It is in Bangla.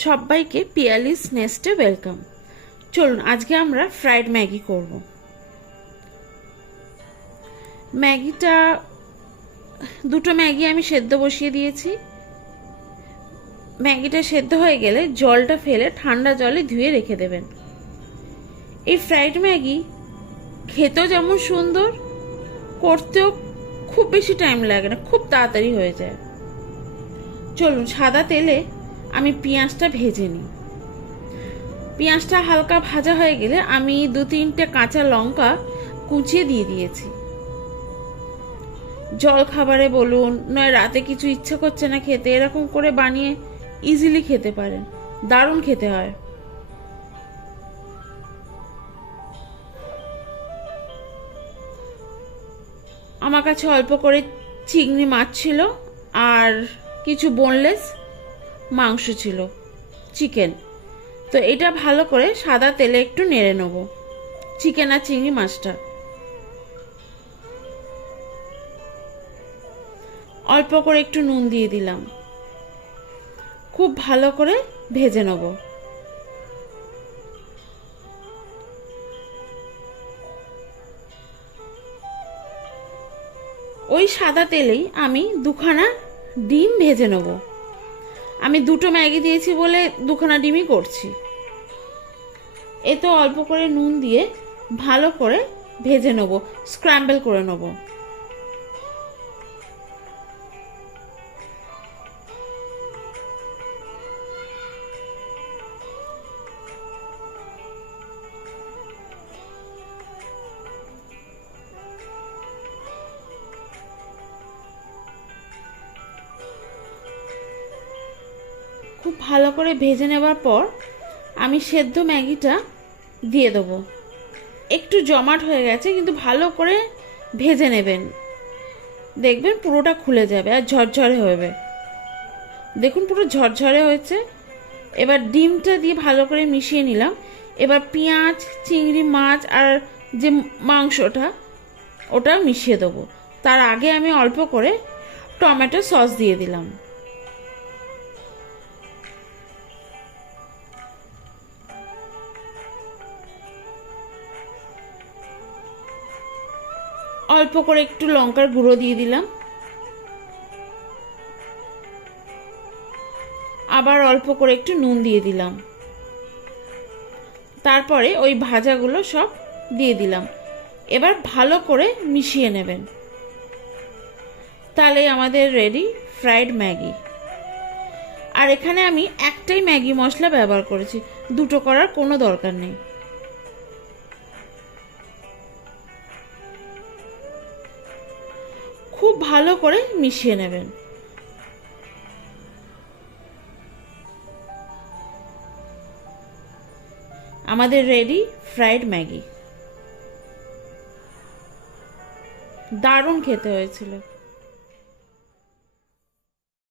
সবাইকে পিয়ালিস নেস্টে ওয়েলকাম। চলুন আজকে আমরা ফ্রাইড ম্যাগি করব। ম্যাগিটা দুটো ম্যাগি আমি সেদ্ধ বসিয়ে দিয়েছি। ম্যাগিটা সেদ্ধ হয়ে গেলে জলটা ফেলে ঠান্ডা জলে ধুয়ে রেখে দেবেন। এই ফ্রাইড ম্যাগি খেতেও যেমন সুন্দর, করতেও খুব বেশি টাইম লাগে না, খুব তাড়াতাড়ি হয়ে যায়। চলুন সাদা তেলে আমি পেঁয়াজটা ভেজে নিই। পেঁয়াজটা হালকা ভাজা হয়ে গেলে আমি 2-3টে কাঁচা লঙ্কা কুচিয়ে দিয়ে দিয়েছি। জল খাবারে বলুন, নয় রাতে কিছু ইচ্ছা করছে না খেতে, এরকম করে বানিয়ে ইজিলি খেতে পারেন, দারুণ খেতে হয়। আমার কাছে অল্প করে চিংড়ি মাছ ছিল আর কিছু বোনলেস মাংস ছিল, চিকেন। তো এটা ভালো করে সাদা তেলে একটু নেড়ে নেব, চিকেন আর চিংড়ি মাছটা। অল্প করে একটু নুন দিয়ে দিলাম, খুব ভালো করে ভেজে নেব। ওই সাদা তেলেই আমি 2খানা ডিম ভেজে নেব। আমি 2টো ম্যাগি দিয়েছি বলে 2খানা ডিমই করছি। এতে অল্প করে নুন দিয়ে ভালো করে ভেজে নেব, স্ক্র্যাম্বল করে নেব। খুব ভালো করে ভেজে নেবার পর আমি সেদ্ধ ম্যাগিটা দিয়ে দেবো। একটু জমাট হয়ে গেছে, কিন্তু ভালো করে ভেজে নেবেন, দেখবেন পুরোটা খুলে যাবে আর ঝরঝরে হবে। দেখুন পুরো ঝরঝরে হয়েছে। এবার ডিমটা দিয়ে ভালো করে মিশিয়ে নিলাম। এবার পেঁয়াজ, চিংড়ি মাছ আর যে মাংসটা ওটা মিশিয়ে দেবো। তার আগে আমি অল্প করে টমেটো সস দিয়ে দিলাম। অল্প করে একটু লঙ্কার গুঁড়ো দিয়ে দিলাম। আবার অল্প করে একটু নুন দিয়ে দিলাম। তারপরে ওই ভাজাগুলো সব দিয়ে দিলাম। এবার ভালো করে মিশিয়ে নেবেন, তাহলে আমাদের রেডি ফ্রাইড ম্যাগি। আর এখানে আমি একটাই ম্যাগি মশলা ব্যবহার করেছি, 2টো করার কোনো দরকার নেই। খুব ভালো করে মিশিয়ে নেবেন। আমাদের রেডি ফ্রাইড ম্যাগি, দারুণ খেতে হয়েছিল।